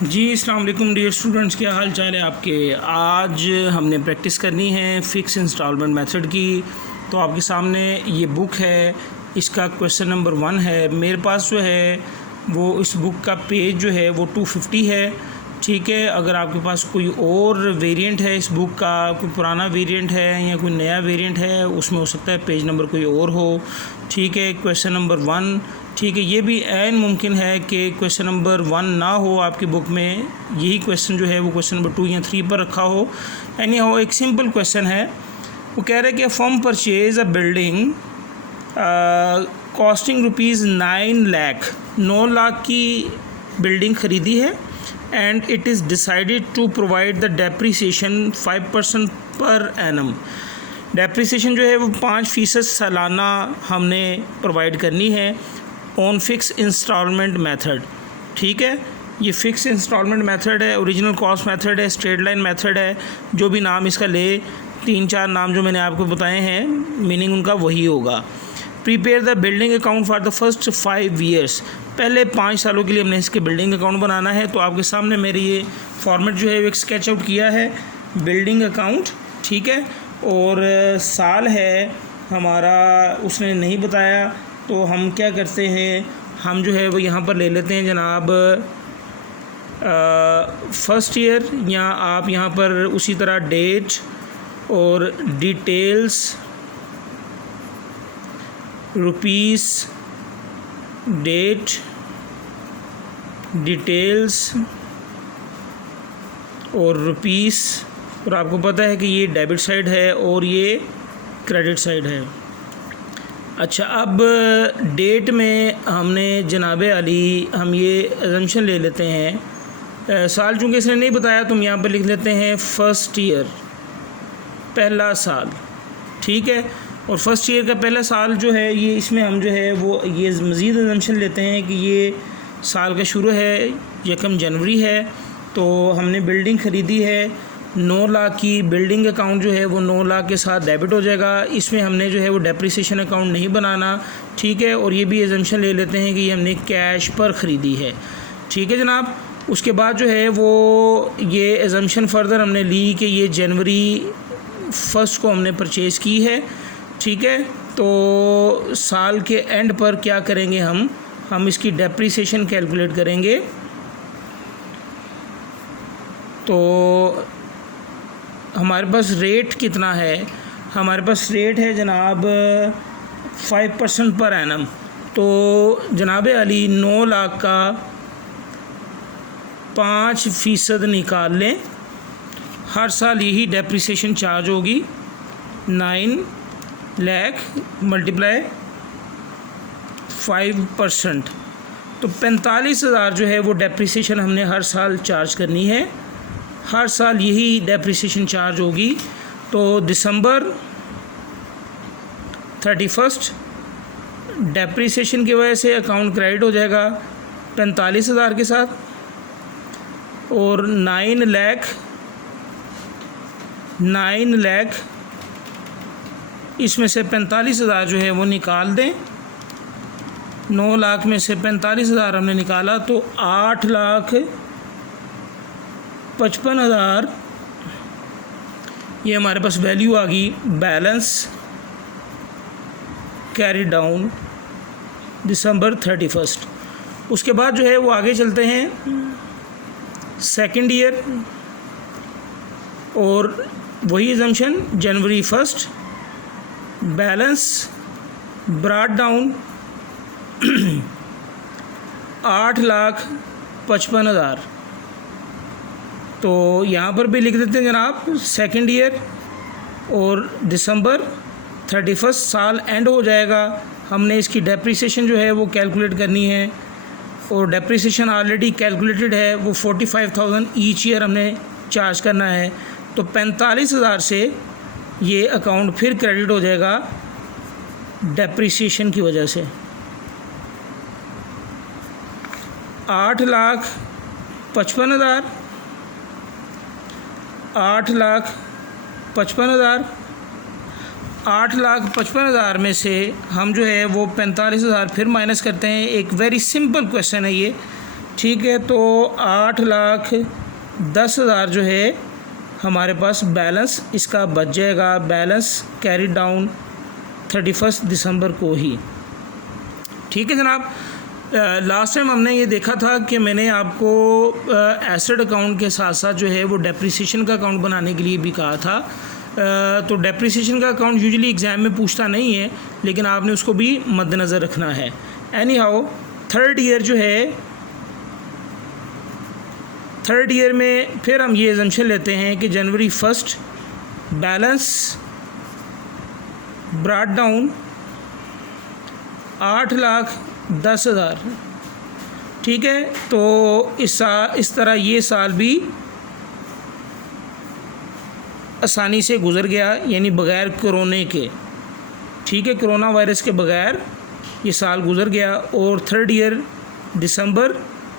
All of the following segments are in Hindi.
जी अस्सलाम वालेकुम डियर स्टूडेंट्स, क्या हाल चाल है आपके। आज हमने प्रैक्टिस करनी है फ़िक्स इंस्टॉलमेंट मेथड की। तो आपके सामने ये बुक है, इसका क्वेश्चन नंबर 1 है। मेरे पास जो है वो इस बुक का पेज जो है वो 250 है। ठीक है, अगर आपके पास कोई और वेरिएंट है इस बुक का, कोई पुराना वेरिएंट है या कोई नया वेरिएंट है, उसमें हो सकता है पेज नंबर कोई और हो। ठीक है, क्वेश्चन नंबर 1। ठीक है, ये भी ऐन मुमकिन है कि क्वेश्चन नंबर 1 ना हो आपकी बुक में, यही क्वेश्चन जो है वो क्वेश्चन नंबर 2 या 3 पर रखा हो। एनी हाउ एक सिंपल क्वेश्चन है। वो कह रहे हैं कि firm purchase a building costing rupees 9 lakh, 9 lakh की बिल्डिंग ख़रीदी है। And it is decided to provide the depreciation 5% per annum. Depreciation जो है वो 5% सालाना हमने प्रोवाइड करनी है ऑन फिक्स इंस्टॉलमेंट मेथड। ठीक है, ये फिक्स इंस्टॉलमेंट मेथड है, ओरिजिनल कॉस्ट मेथड है, स्ट्रेट लाइन मेथड है, जो भी नाम इसका ले, 3-4 नाम जो मैंने आपको बताए हैं मीनिंग उनका वही होगा। Prepare the building account for the first 5 years, पहले 5 सालों के लिए हमने इसके बिल्डिंग अकाउंट बनाना है। तो आपके सामने मेरे ये फॉर्मेट जो है वो एक स्केच आउट किया है बिल्डिंग अकाउंट। ठीक है, और साल है हमारा उसने नहीं बताया, तो हम क्या करते हैं, हम जो है वो यहाँ पर ले लेते हैं जनाब फर्स्ट ईयर, या आप यहाँ पर उसी तरह डेट और डिटेल्स रुपीस, डेट डिटेल्स और रुपीस, और आपको पता है कि ये डेबिट साइड है और ये क्रेडिट साइड है। अच्छा, अब डेट में हमने जनाब अली हम ये अजम्पशन ले लेते हैं, साल चूँकि इसने नहीं बताया तो हम यहाँ पर लिख लेते हैं फर्स्ट ईयर, पहला साल। ठीक है, और फर्स्ट ईयर का पहला साल जो है ये इसमें हम जो है वो ये मज़ीद अजम्पशन लेते हैं कि ये साल का शुरू है, 1 जनवरी है। तो हमने बिल्डिंग ख़रीदी है 9 लाख की, बिल्डिंग अकाउंट जो है वो 9 लाख के साथ डेबिट हो जाएगा। इसमें हमने जो है वो डेप्रिसिएशन अकाउंट नहीं बनाना। ठीक है, और ये भी अजम्पशन ले लेते हैं कि ये हमने कैश पर ख़रीदी है। ठीक है जनाब, उसके बाद जो है वो ये अजम्पशन फर्दर हमने ली कि ये जनवरी 1 को हमने परचेज़ की है। ठीक है, तो साल के एंड पर क्या करेंगे, हम इसकी डेप्रिसिएशन कैलकुलेट करेंगे। तो हमारे पास रेट कितना है, हमारे पास रेट है जनाब 5% पर एनम। तो जनाब अली 9 लाख का 5% निकाल लें, हर साल यही डेप्रिसिएशन चार्ज होगी। 9 लाख मल्टीप्लाई 5%, तो 45,000 जो है वो डेप्रिसिएशन हमने हर साल चार्ज करनी है। हर साल यही डेप्रिसिएशन चार्ज होगी। तो दिसंबर 31 डेप्रिसिएशन की वजह से अकाउंट क्रेडिट हो जाएगा 45,000 के साथ, और 9 लाख इसमें से 45,000 जो है वो निकाल दें। 9 लाख में से 45,000 हमने निकाला तो 8,55,000 ये हमारे पास वैल्यू आ गई। बैलेंस कैरी डाउन दिसंबर 31। उसके बाद जो है वो आगे चलते हैं सेकंड ईयर, और वही अजम्पशन जनवरी 1 बैलेंस ब्रॉट डाउन 8,55,000। तो यहाँ पर भी लिख देते हैं जनाब सेकंड ईयर, और दिसंबर 31 साल एंड हो जाएगा। हमने इसकी डेप्रिसिएशन जो है वो कैलकुलेट करनी है, और डेप्रिसिएशन ऑलरेडी कैलकुलेटेड है, वो 45,000 ईच ईयर हमने चार्ज करना है। तो 45,000 से ये अकाउंट फिर क्रेडिट हो जाएगा डेप्रिसिएशन की वजह से। 8,55,000, 8,55,000, 8,55,000 में से हम जो है वो 45,000 फिर माइनस करते हैं। एक वेरी सिंपल क्वेश्चन है ये ठीक है, तो 8,10,000 जो है हमारे पास बैलेंस इसका बच जाएगा। बैलेंस कैरी डाउन 31 दिसंबर को ही। ठीक है जनाब, लास्ट टाइम हमने ये देखा था कि मैंने आपको एसेट अकाउंट के साथ साथ जो है वो डेप्रिसिएशन का अकाउंट बनाने के लिए भी कहा था। तो डेप्रिसिएशन का अकाउंट यूजुअली एग्ज़ाम में पूछता नहीं है, लेकिन आपने उसको भी मद्देनज़र रखना है। एनी हाउ, थर्ड ईयर जो है, थर्ड ईयर में फिर हम ये एजम्पशन लेते हैं कि जनवरी 1 बैलेंस ब्रॉट डाउन 8,10,000। ठीक है, तो इस तरह ये साल भी आसानी से गुज़र गया, यानी बग़ैर कोरोना के। ठीक है, कोरोना वायरस के बग़ैर ये साल गुज़र गया। और थर्ड ईयर दिसंबर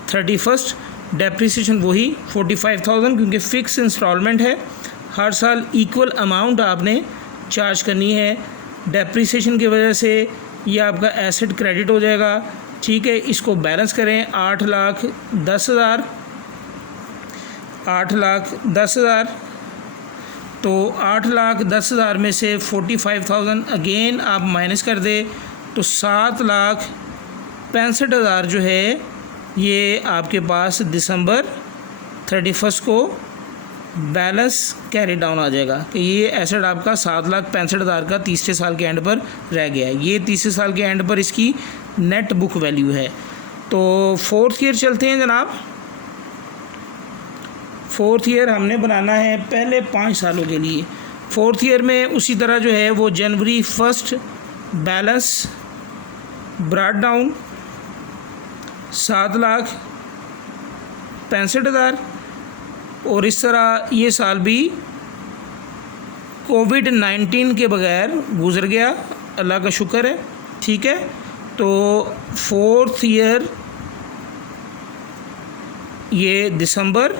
31 डेप्रिसिएशन वही 45,000, क्योंकि फ़िक्स इंस्टॉलमेंट है, हर साल इक्वल अमाउंट आपने चार्ज करनी है। डेप्रिसिएशन की वजह से ये आपका एसेट क्रेडिट हो जाएगा। ठीक है, इसको बैलेंस करें, 8,10,000, 8,10,000, तो 8,10,000 में से 45,000 अगेन आप माइनस कर दे तो 7,65,000 जो है ये आपके पास दिसंबर 31 को बैलेंस कैरी डाउन आ जाएगा कि ये एसेट आपका 7,65,000 का तीसरे साल के एंड पर रह गया है। ये तीसरे साल के एंड पर इसकी नेट बुक वैल्यू है। तो फोर्थ ईयर चलते हैं जनाब। फोर्थ ईयर हमने बनाना है पहले 5 सालों के लिए। फोर्थ ईयर में उसी तरह जो है वो जनवरी 1 बैलेंस ब्रॉट डाउन 7,65,000, और इस तरह ये साल भी कोविड-19 के बगैर गुज़र गया, अल्लाह का शुक्र है। ठीक है, तो फोर्थ ईयर ये दिसंबर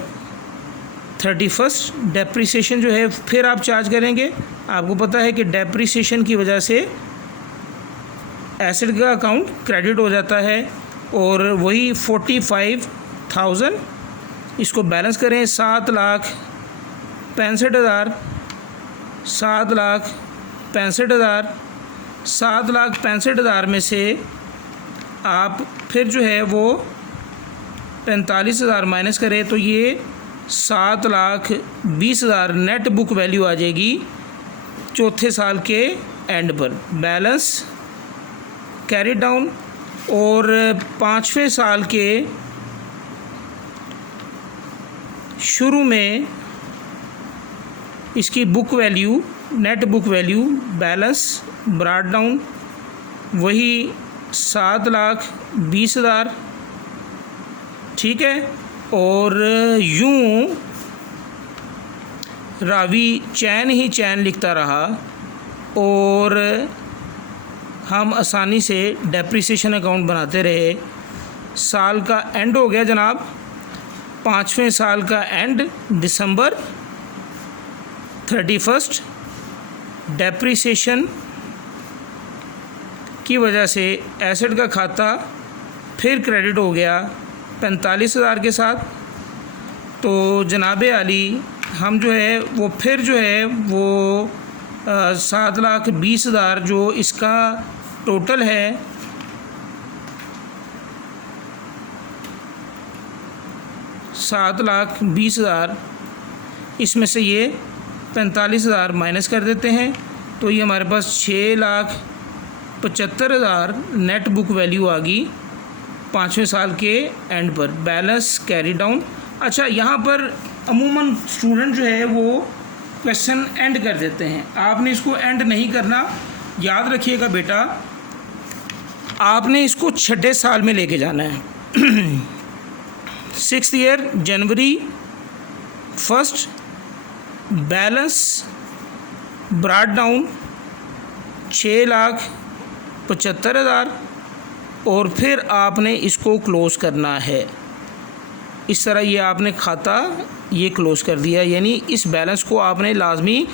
31 डेप्रिसिएशन जो है फिर आप चार्ज करेंगे। आपको पता है कि डेप्रिसिएशन की वजह से एसेट का अकाउंट क्रेडिट हो जाता है, और वही 45,000 इसको बैलेंस करें। 7,65,000, 7,65,000, 7,65,000 में से आप फिर जो है वो 45,000 माइनस करें तो ये 7,20,000 नेट बुक वैल्यू आ जाएगी चौथे साल के एंड पर। बैलेंस कैरी डाउन, और 5वें साल के शुरू में इसकी book value, net book value balance brought down वही 7,20,000। ठीक है, और यूं रावी चैन ही चैन लिखता रहा और हम आसानी से डेप्रिसिएशन अकाउंट बनाते रहे। साल का एंड हो गया जनाब, 5वें साल का एंड दिसंबर 31। डेप्रिसिएशन की वजह से एसेट का खाता फिर क्रेडिट हो गया 45,000 के साथ। तो जनाब आली हम जो है वो फिर जो है वो 7,20,000 जो इसका टोटल है, $7,20,000, इसमें से ये 45,000 माइनस कर देते हैं तो ये हमारे पास 6,75,000 नेट बुक वैल्यू आ गई 5वें साल के एंड पर। Balance carry down. अच्छा, यहाँ पर अमूमन स्टूडेंट जो है वो क्वेश्चन एंड कर देते हैं, आपने इसको एंड नहीं करना। याद रखिएगा बेटा, आपने इसको छठे साल में लेके जाना है। 6th ईयर जनवरी 1 बैलेंस ब्रॉट डाउन 6,75,000 और फिर आपने इसको क्लोज़ करना है। इस तरह ये आपने खाता ये क्लोज़ कर दिया, यानी इस बैलेंस को आपने लाजमी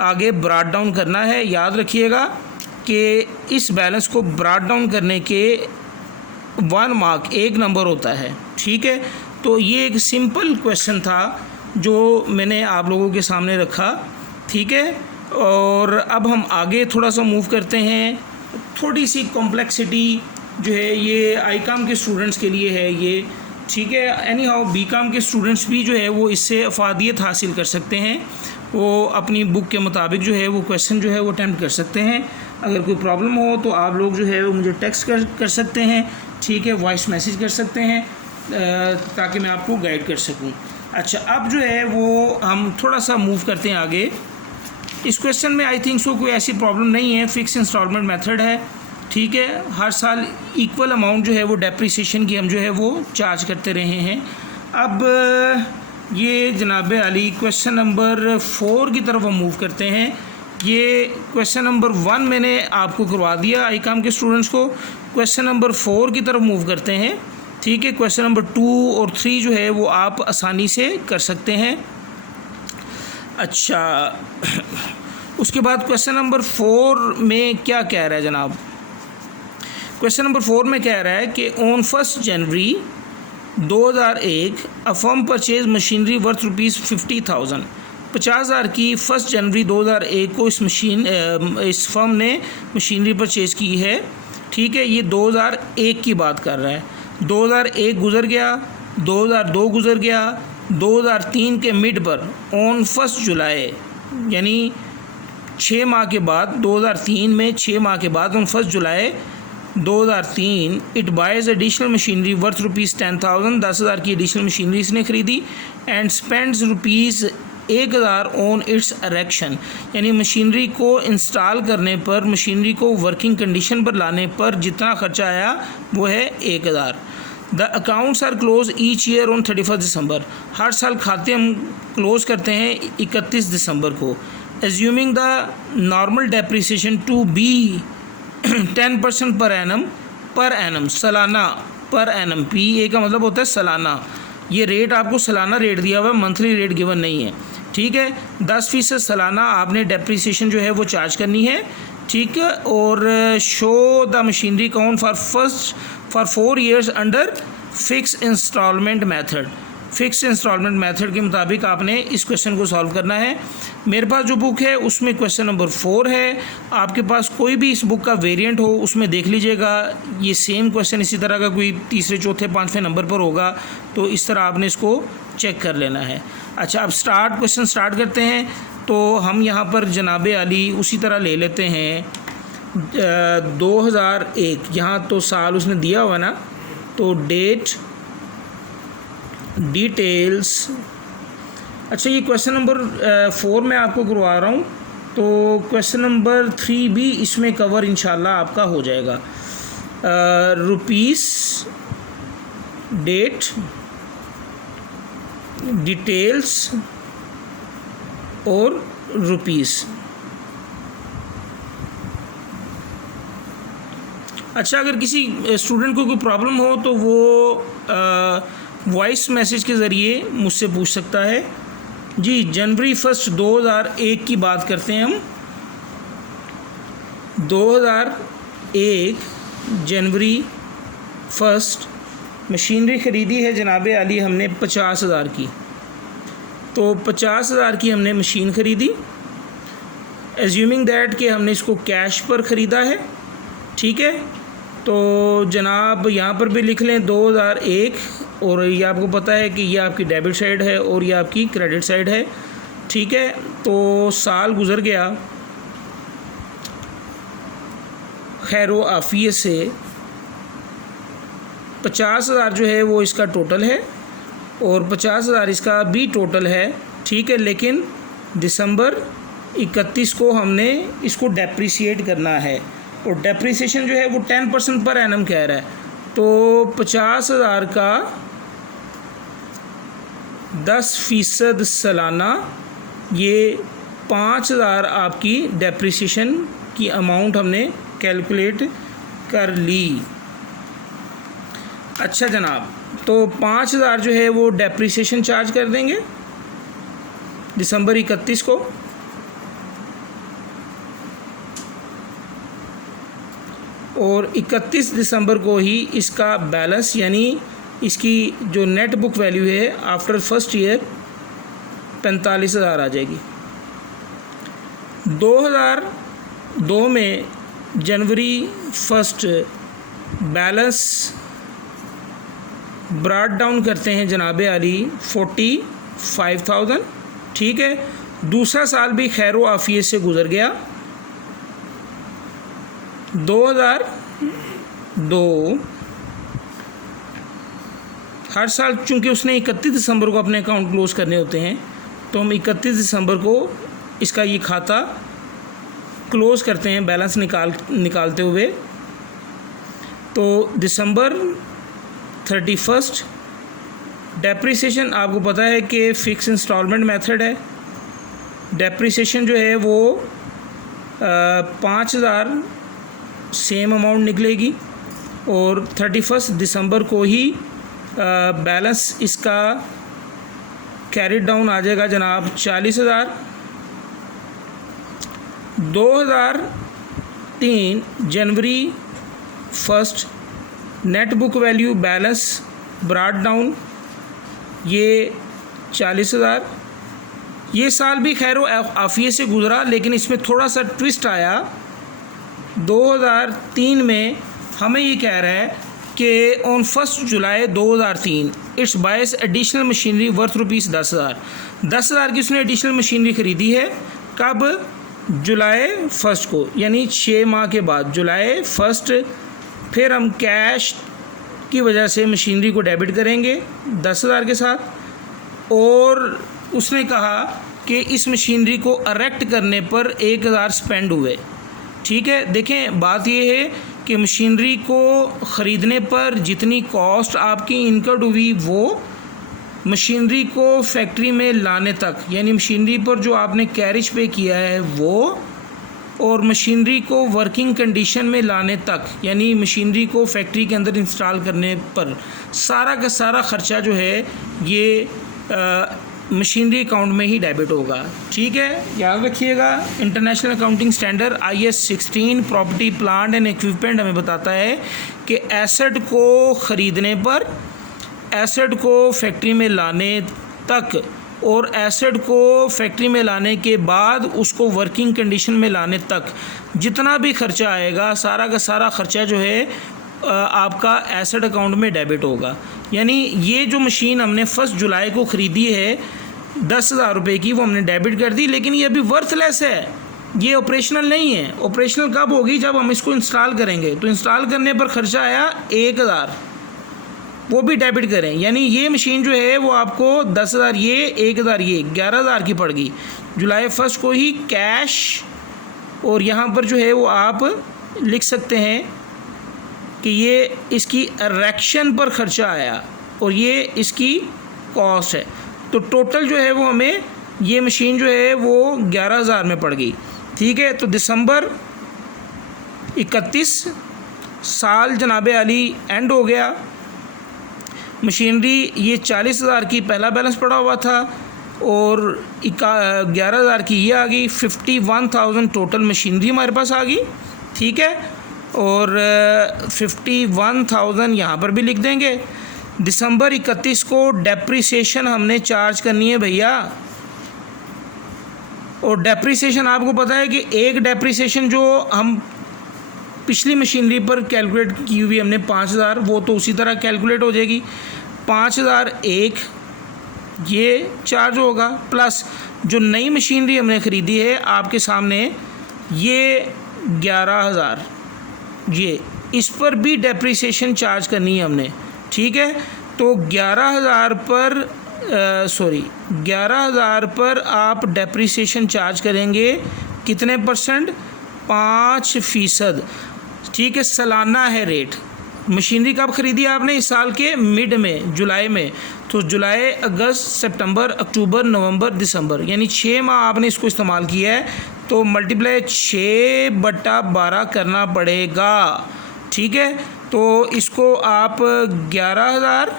आगे ब्रॉट डाउन करना है। याद रखिएगा कि इस बैलेंस को ब्रॉट डाउन करने के 1 मार्क, 1 नंबर होता है। ठीक है, तो ये एक सिंपल क्वेश्चन था जो मैंने आप लोगों के सामने रखा। ठीक है, और अब हम आगे थोड़ा सा मूव करते हैं। थोड़ी सी कॉम्प्लेक्सिटी जो है ये आईकॉम के स्टूडेंट्स के लिए है ये। ठीक है, एनी हाउ बीकॉम के स्टूडेंट्स भी जो है वो इससे अफादियत हासिल कर सकते हैं। वो अपनी बुक के मुताबिक जो है वो क्वेश्चन जो है वो अटैम्प्ट कर सकते हैं। अगर कोई प्रॉब्लम हो तो आप लोग जो है वो मुझे टेक्स्ट कर सकते हैं। ठीक है, वॉइस मैसेज कर सकते हैं ताकि मैं आपको गाइड कर सकूं। अच्छा, अब जो है वो हम थोड़ा सा मूव करते हैं आगे। इस क्वेश्चन में आई थिंक सो कोई ऐसी प्रॉब्लम नहीं है, फिक्स इंस्टॉलमेंट मेथड है। ठीक है, हर साल इक्वल अमाउंट जो है वो डेप्रिसिएशन की हम जो है वो चार्ज करते रहे हैं। अब ये जनाब अली क्वेश्चन नंबर 4 की तरफ हम मूव करते हैं। ये क्वेश्चन नंबर 1 मैंने आपको करवा दिया आईकॉम के स्टूडेंट्स को। क्वेश्चन नंबर 4 की तरफ मूव करते हैं। ठीक है, क्वेश्चन नंबर 2 और 3 जो है वो आप आसानी से कर सकते हैं। अच्छा, उसके बाद क्वेश्चन नंबर 4 में क्या कह रहा है जनाब? क्वेश्चन नंबर 4 में कह रहा है कि on 1 January 2001 a firm purchase machinery worth ₹50,000। 50,000 की 1 जनवरी 2001 को इस फर्म ने मशीनरी परचेज़ की है। ठीक है, ये 2001 की बात कर रहा है। 2001 गुज़र गया, 2002 गुज़र गया, 2003 के मिड पर ऑन 1 जुलाई यानी 6 माह के बाद 2003 में 6 माह के बाद on 1 July 2003 it buys additional machinery worth ₹10,000। 10,000 की एडिशनल मशीनरी इसने ख़रीदी and spends ₹1,000 on its erection, यानी मशीनरी को इंस्टॉल करने पर, मशीनरी को वर्किंग कंडीशन पर लाने पर जितना खर्चा आया वो है 1,000। The accounts are close each year on 31 December. हर साल खाते हम क्लोज़ करते हैं 31 दिसंबर को। Assuming the normal depreciation to be 10% per annum सालाना, पर एनम PA का मतलब होता है सालाना। ये रेट आपको सालाना रेट दिया हुआ है, मंथली रेट गिवन नहीं है। ठीक है, 10% सालाना आपने डेप्रिसिएशन जो है वो चार्ज करनी है। ठीक है, और show the machinery account for 4 years under fix instalment method. Fix instalment method के मुताबिक आपने इस क्वेश्चन को सॉल्व करना है। मेरे पास जो बुक है उसमें क्वेश्चन नंबर 4 है। आपके पास कोई भी इस बुक का वेरिएंट हो उसमें देख लीजिएगा, ये सेम क्वेश्चन इसी तरह का कोई तीसरे चौथे 5वें नंबर पर होगा, तो इस तरह आपने इसको चेक कर लेना है। अच्छा, अब क्वेश्चन स्टार्ट करते हैं। तो हम यहाँ पर जनाब अली उसी तरह ले लेते हैं 2001, यहाँ तो साल उसने दिया हुआ ना, तो डेट, डिटेल्स। अच्छा, ये क्वेश्चन नंबर 4 मैं आपको करवा रहा हूँ, तो क्वेश्चन नंबर 3 भी इसमें कवर इंशाल्लाह आपका हो जाएगा। रुपीस, डेट, डिटेल्स और रुपीस। अच्छा, अगर किसी स्टूडेंट को कोई प्रॉब्लम हो तो वो वॉइस मैसेज के ज़रिए मुझसे पूछ सकता है। जी, जनवरी 1 2001 की बात करते हैं हम। 2001 जनवरी 1 मशीनरी ख़रीदी है जनाब अली हमने 50,000 की। तो 50,000 की हमने मशीन ख़रीदी, एज्यूमिंग दैट कि हमने इसको कैश पर ख़रीदा है। ठीक है, तो जनाब यहाँ पर भी लिख लें 2001, और ये आपको पता है कि ये आपकी डेबिट साइड है और ये आपकी क्रेडिट साइड है। ठीक है, तो साल गुज़र गया खैर व आफियत से। 50,000 जो है वो इसका टोटल है और 50,000 इसका भी टोटल है। ठीक है, लेकिन दिसंबर 31 को हमने इसको डेप्रिसिएट करना है, और डेप्रिसिएशन जो है वो 10% पर एनम कह रहा है। तो 50,000 का 10% सालाना, ये 5,000 आपकी डेप्रिसिएशन की अमाउंट हमने कैलकुलेट कर ली। अच्छा जनाब, तो 5,000 जो है वो डेप्रिसिएशन चार्ज कर देंगे दिसंबर 31 को। और 31 दिसंबर को ही इसका बैलेंस यानी इसकी जो नेट बुक वैल्यू है आफ्टर फर्स्ट ईयर 45,000 आ जाएगी। 2002 में जनवरी 1 बैलेंस ब्रॉड डाउन करते हैं जनाब अली 45,000, ठीक है। दूसरा साल भी खैर व आफियत से गुजर गया। 2002 हर साल चूँकि उसने 31 दिसंबर को अपने अकाउंट क्लोज़ करने होते हैं, तो हम 31 दिसंबर को इसका ये खाता क्लोज़ करते हैं बैलेंस निकालते हुए। तो दिसंबर 31 डेप्रिसिएशन आपको पता है कि फ़िक्स इंस्टॉलमेंट मेथड है। डेप्रिसिएशन जो है वो 5,000 सेम अमाउंट निकलेगी और 31 दिसंबर को ही बैलेंस इसका कैरी डाउन आ जाएगा जनाब 40,000। 2003 जनवरी 1 net book value balance brought down ये 40,000। ये साल भी खैर आफियत से गुजरा, लेकिन इसमें थोड़ा सा ट्विस्ट आया। 2003 में हमें ये कह रहा है कि on 1 July 2003 it's bias additional machinery worth ₹10,000। 10,000 की उसने एडिशनल मशीनरी ख़रीदी है। कब? जुलाई 1 को, यानी 6 माह के बाद जुलाई 1। फिर हम कैश की वजह से मशीनरी को डेबिट करेंगे 10,000 के साथ, और उसने कहा कि इस मशीनरी को अरेक्ट करने पर 1,000 स्पेंड हुए, ठीक है। देखें, बात यह है कि मशीनरी को ख़रीदने पर जितनी कॉस्ट आपकी इनकर्ड हुई वो मशीनरी को फैक्ट्री में लाने तक, यानी मशीनरी पर जो आपने कैरिज पे किया है वो, और मशीनरी को वर्किंग कंडीशन में लाने तक, यानी मशीनरी को फैक्ट्री के अंदर इंस्टॉल करने पर सारा का सारा ख़र्चा जो है ये मशीनरी अकाउंट में ही डेबिट होगा, ठीक है। याद रखिएगा, international accounting standard IS 16 property plant and equipment हमें बताता है कि एसेट को ख़रीदने पर, एसेट को फैक्ट्री में लाने तक और एसेट को फैक्ट्री में लाने के बाद उसको वर्किंग कंडीशन में लाने तक जितना भी खर्चा आएगा सारा का सारा खर्चा जो है आपका एसेट अकाउंट में डेबिट होगा। यानी ये जो मशीन हमने 1 जुलाई को ख़रीदी है 10,000 रुपये की, वो हमने डेबिट कर दी, लेकिन ये अभी वर्थलेस है, ये ऑपरेशनल नहीं है। ऑपरेशनल कब होगी? जब हम इसको इंस्टॉल करेंगे। तो इंस्टॉल करने पर ख़र्चा आया 1,000, वो भी डेबिट करें। यानी ये मशीन जो है वो आपको 10,000 ये, 1,000 ये, 11,000 की पड़ गई जुलाई 1 को ही कैश। और यहाँ पर जो है वो आप लिख सकते हैं कि ये इसकी इरेक्शन पर ख़र्चा आया और ये इसकी कॉस्ट है। तो टोटल जो है वो हमें ये मशीन जो है वो 11,000 में पड़ गई, ठीक है। तो दिसंबर 31 साल जनाब अली एंड हो गया। मशीनरी ये 40,000 की पहला बैलेंस पड़ा हुआ था और 11,000 की ये आ गई। 51,000 टोटल मशीनरी हमारे पास आ गई, ठीक है। और 51,000 यहाँ पर भी लिख देंगे। दिसंबर 31 को डेप्रिसिएशन हमने चार्ज करनी है भैया, और डेप्रिसिएशन आपको पता है कि एक डेप्रिसिएशन जो हम पिछली मशीनरी पर कैलकुलेट की हुई हमने 5,000, वो तो उसी तरह कैलकुलेट हो जाएगी। 5,000 एक ये चार्ज होगा, प्लस जो नई मशीनरी हमने ख़रीदी है आपके सामने ये 11,000, ये इस पर भी डेप्रिसिएशन चार्ज करनी है हमने, ठीक है। तो 11,000 पर आप डेप्रिसिएशन चार्ज करेंगे कितने %? 5%, ठीक है। सालाना है रेट। मशीनरी कब ख़रीदी आपने? इस साल के मिड में, जुलाई में। तो जुलाई, अगस्त, सितंबर, अक्टूबर, नवंबर, दिसंबर, यानी 6 माह आपने इसको इस्तेमाल किया है। तो मल्टीप्लाई 6/12 करना पड़ेगा, ठीक है। तो इसको आप 11,000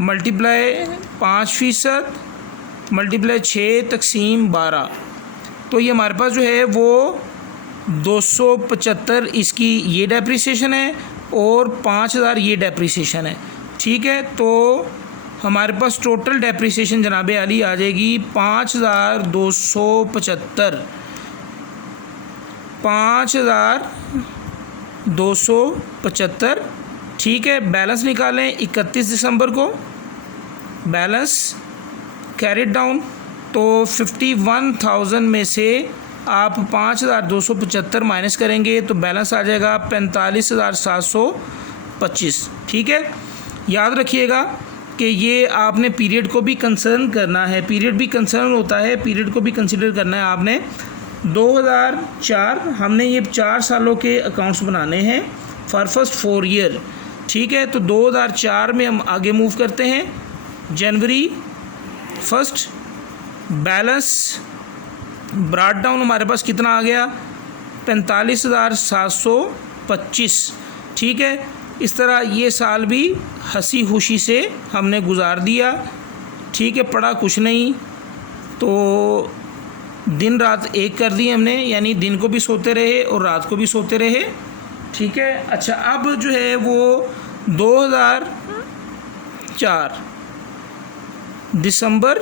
मल्टीप्लाई 5% मल्टीप्लाई 6 / 12, तो ये हमारे पास जो है वो 275 इसकी ये डेप्रिसिएशन है और 5000 ये डेप्रिसिएशन है। ठीक है, तो हमारे पास टोटल डेप्रिसिएशन जनाब आली आ जाएगी 5275, 5275। ठीक है, बैलेंस निकालें 31 दिसंबर को, बैलेंस कैरिड डाउन, तो 51,000 में से आप 5275 माइनस करेंगे तो बैलेंस आ जाएगा 45,725। ठीक है, याद रखिएगा कि ये आपने पीरियड को भी कंसर्न करना है, पीरियड भी कंसर्न होता है, पीरियड को भी कंसिडर करना है आपने। 2004 हमने ये 4 सालों के अकाउंट्स बनाने हैं फॉर फर्स्ट 4 ईयर। ठीक है, तो 2004 में हम आगे मूव करते हैं। जनवरी फर्स्ट बैलेंस ब्रॉट डाउन हमारे पास कितना आ गया, 45,725। ठीक है, इस तरह ये साल भी हंसी खुशी से हमने गुजार दिया। ठीक है, पढ़ा कुछ नहीं, तो दिन रात एक कर दी हमने, यानी दिन को भी सोते रहे और रात को भी सोते रहे। ठीक है, अच्छा अब जो है वो 2004 दिसंबर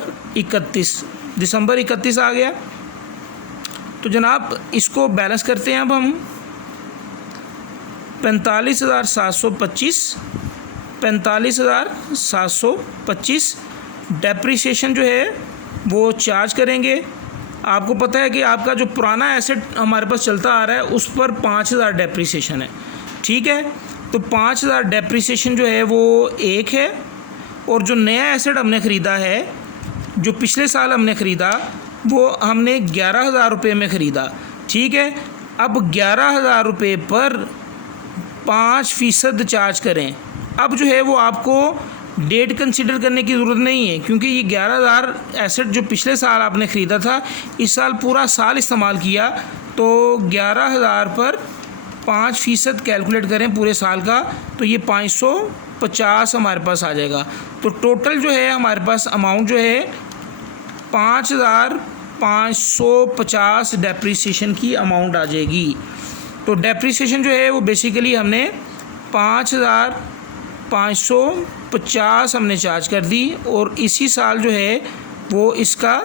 31 आ गया। तो जनाब इसको बैलेंस करते हैं अब हम। 45,725 डेप्रिसिएशन जो है वो चार्ज करेंगे। आपको पता है कि आपका जो पुराना एसेट हमारे पास चलता आ रहा है उस पर 5,000 डेप्रिसिएशन है। ठीक है, तो 5,000 डेप्रिसिएशन जो है वो एक है, और जो नया एसेट हमने ख़रीदा है, जो पिछले साल हमने ख़रीदा, वो हमने 11,000 रुपये में ख़रीदा। ठीक है, अब 11,000 रुपये पर 5% चार्ज करें। अब जो है वो आपको डेट कंसीडर करने की ज़रूरत नहीं है, क्योंकि ये 11,000 एसेट जो पिछले साल आपने ख़रीदा था, इस साल पूरा साल इस्तेमाल किया, तो 11,000 पर 5% कैलकुलेट करें पूरे साल का, तो ये 550 हमारे पास आ जाएगा। तो टोटल जो है हमारे पास अमाउंट जो है 5,550 डेप्रिसिएशन की अमाउंट आ जाएगी। तो डेप्रिसिएशन जो है वो बेसिकली हमने 5,550 हमने चार्ज कर दी, और इसी साल जो है वो इसका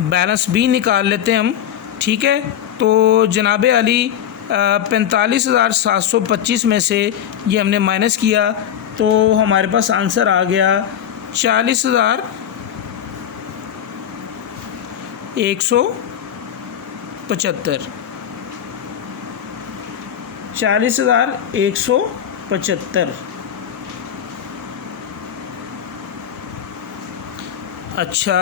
बैलेंस भी निकाल लेते हैं हम। ठीक है, तो जनाब आली 45,725 में से ये हमने माइनस किया, तो हमारे पास आंसर आ गया 40,175। 40,175। अच्छा,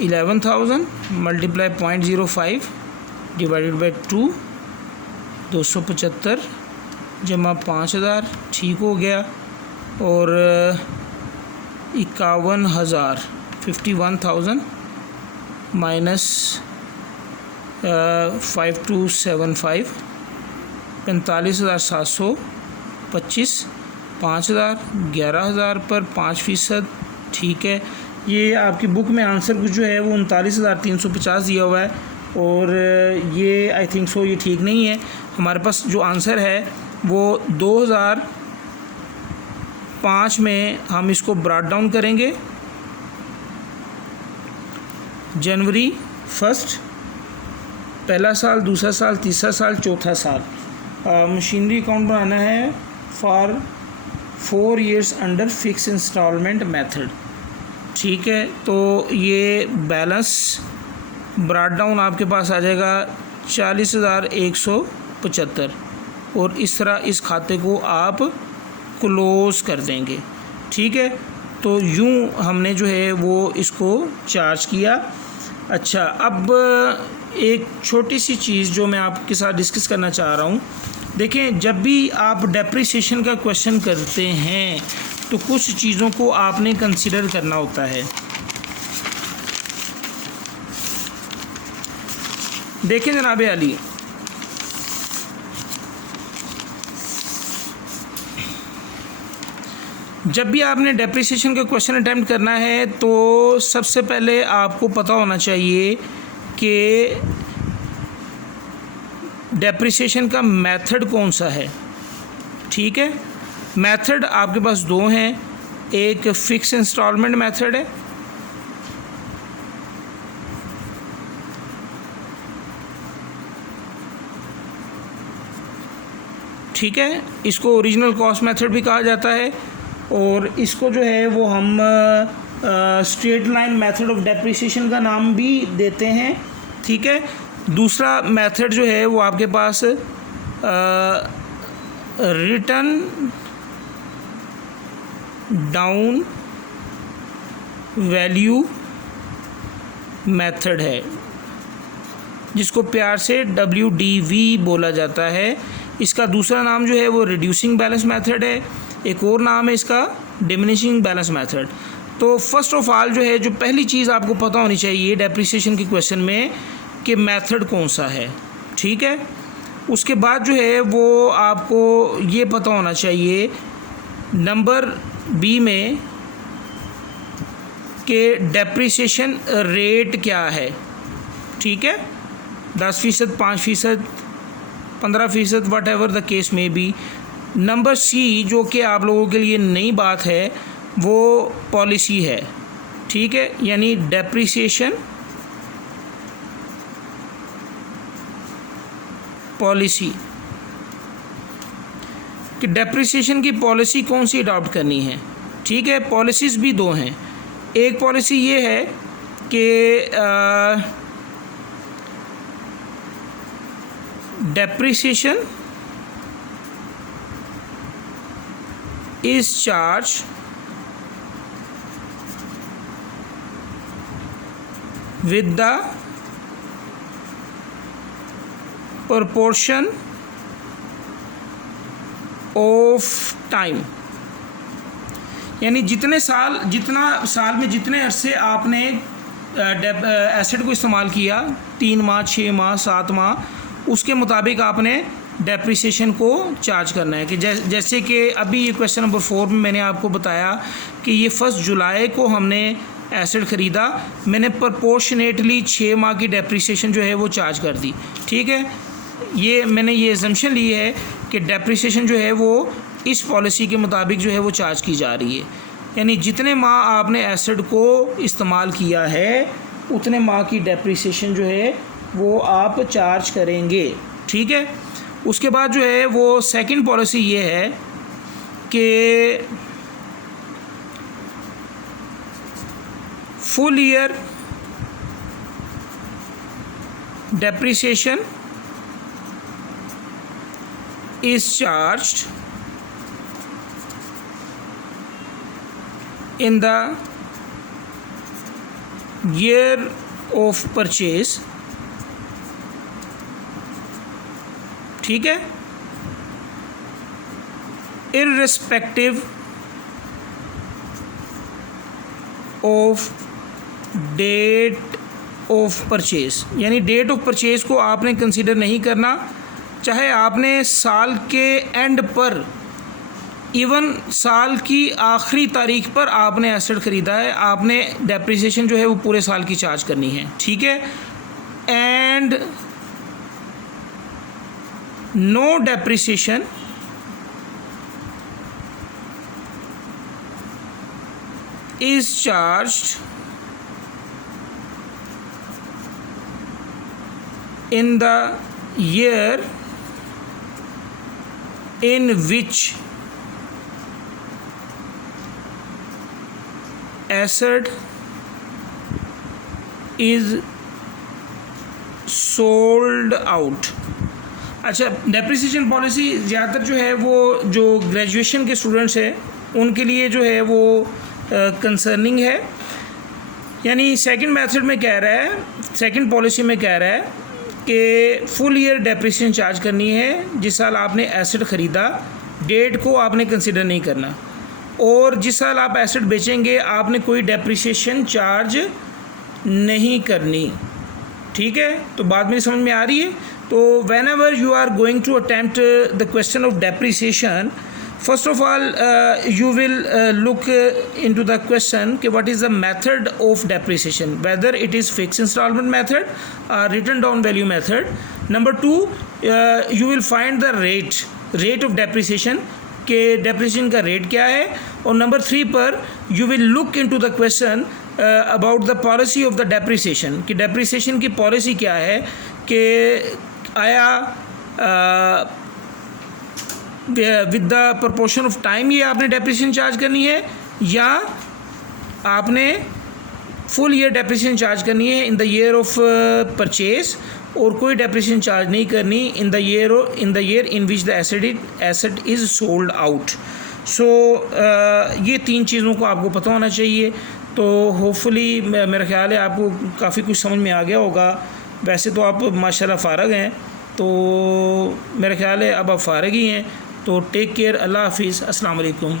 11,000 मल्टीप्लाई 0.05 डिवाइडेड बाई 2, 275 जमा 5,000, ठीक हो गया। और 51,000 51,000 माइनस 5275, 45,725, 5,000, 11,000 पर 5%। ठीक है, ये आपकी बुक में आंसर कुछ जो है वो 39,350 दिया हुआ है, और ये आई थिंक सो ये ठीक नहीं है। हमारे पास जो आंसर है वो 2005 में हम इसको ब्रॉट डाउन करेंगे। जनवरी फर्स्ट पहला साल, दूसरा साल, तीसरा साल, चौथा साल। मशीनरी अकाउंट बनाना है for 4 years under fix instalment method. ठीक है, तो ये बैलेंस ब्रॉट डाउन आपके पास आ जाएगा 40,175, और इस तरह इस खाते को आप क्लोज़ कर देंगे। ठीक है, तो यूँ हमने जो है वो इसको चार्ज किया। अच्छा, अब एक छोटी सी चीज़ जो मैं आपके साथ डिस्कस करना चाह रहा हूँ। देखें, जब भी आप डेप्रिसिएशन का क्वेश्चन करते हैं तो कुछ चीज़ों को आपने कंसिडर करना होता है। देखें जनाब अली, जब भी आपने डेप्रिसिएशन का क्वेश्चन अटैम्प्ट करना है तो सबसे पहले आपको पता होना चाहिए कि डेप्रिसिएशन का मेथड कौन सा है। ठीक है, मेथड आपके पास दो हैं, एक फिक्स इंस्टॉलमेंट मेथड है, ठीक है, इसको ओरिजिनल कॉस्ट मेथड भी कहा जाता है, और इसको जो है वो हम straight line method of depreciation का नाम भी देते हैं। ठीक है, दूसरा मेथड जो है वो आपके पास रिटर्न डाउन वैल्यू मेथड है, जिसको प्यार से WDV बोला जाता है। इसका दूसरा नाम जो है वो रिड्यूसिंग बैलेंस मेथड है, एक और नाम है इसका डिमिनिशिंग बैलेंस मेथड। तो फर्स्ट ऑफ ऑल जो है, जो पहली चीज़ आपको पता होनी चाहिए डेप्रिसिएशन के क्वेश्चन में कि मेथड कौन सा है। ठीक है, उसके बाद जो है वो आपको ये पता होना चाहिए नंबर B में कि डेप्रिसिएशन रेट क्या है। ठीक है, 10%, 5%, 15%, वट एवर द केस में बी। नंबर C जो कि आप लोगों के लिए नई बात है वो पॉलिसी है। ठीक है, यानी डेप्रिसिएशन पॉलिसी, कि डेप्रिसिएशन की पॉलिसी कौन सी अडॉप्ट करनी है। ठीक है, पॉलिसीज़ भी दो हैं। एक पॉलिसी ये है कि depreciation is charge with the proportion of time, यानी जितना साल में जितने अरसे आपने एसेट को इस्तेमाल किया, 3 माह, 6 माह, 7 माह, उसके मुताबिक आपने डेप्रिसिएशन को चार्ज करना है। कि जैसे कि अभी ये क्वेश्चन नंबर 4 में मैंने आपको बताया कि ये 1 जुलाई को हमने एसेट ख़रीदा, मैंने प्रपोर्शनेटली 6 माह की डेप्रिसिएशन जो है वो चार्ज कर दी। ठीक है, ये मैंने ये अजम्पशन ली है कि डेप्रिसिएशन जो है वो इस पॉलिसी के मुताबिक जो है वो चार्ज की जा रही है, यानी जितने माह आपने एसेट को इस्तेमाल किया है उतने माह की डेप्रिसिएशन जो है वो आप चार्ज करेंगे। ठीक है, उसके बाद जो है वो सेकंड पॉलिसी ये है कि full year depreciation is charged in the year of purchase। ठीक है, irrespective of date of purchase, यानी डेट ऑफ परचेज को आपने कंसिडर नहीं करना, चाहे आपने साल के एंड पर, इवन साल की आखिरी तारीख पर आपने एसेट ख़रीदा है, आपने डेप्रिसिएशन जो है वो पूरे साल की चार्ज करनी है। ठीक है, and no depreciation is charged in the year in which asset is sold out। अच्छा, डेप्रिसिएशन पॉलिसी ज़्यादातर जो है वो जो ग्रेजुएशन के स्टूडेंट्स हैं उनके लिए जो है वो कंसर्निंग है। यानी सेकंड मेथड में कह रहा है, सेकंड पॉलिसी में कह रहा है कि फुल ईयर डेप्रिसिएशन चार्ज करनी है। जिस साल आपने एसेट ख़रीदा डेट को आपने कंसिडर नहीं करना, और जिस साल आप एसेट बेचेंगे आपने कोई डेप्रिसिएशन चार्ज नहीं करनी। ठीक है, तो बात मेरी समझ में आ रही है। तो whenever you are going to attempt the question of depreciation, first of all you will look into the question कि what is the method of depreciation, whether it is fixed installment method or written down value method। Number 2, you will find the rate of depreciation के डेप्रिसिएशन का रेट क्या है। और नंबर 3 पर you will look into the question about the policy of the depreciation कि डेप्रिसिएशन की पॉलिसी क्या है, कि आया with the proportion of time ये आपने डेप्रिसिएशन चार्ज करनी है, या आपने फुल ईयर डेप्रिसिएशन चार्ज करनी है in the year of purchase, और कोई डेप्रिसिएशन चार्ज नहीं करनी in the year in which the asset is sold out. So ये 3 चीज़ों को आपको पता होना चाहिए। तो होपफुली मेरा ख्याल है आपको काफ़ी कुछ समझ में आ गया होगा। वैसे तो आप माशाल्लाह फ़ारग हैं, तो मेरा ख्याल है अब आप फ़ारग ही हैं। तो टेक केयर, अल्लाह हाफिज़, अस्सलाम वालेकुम।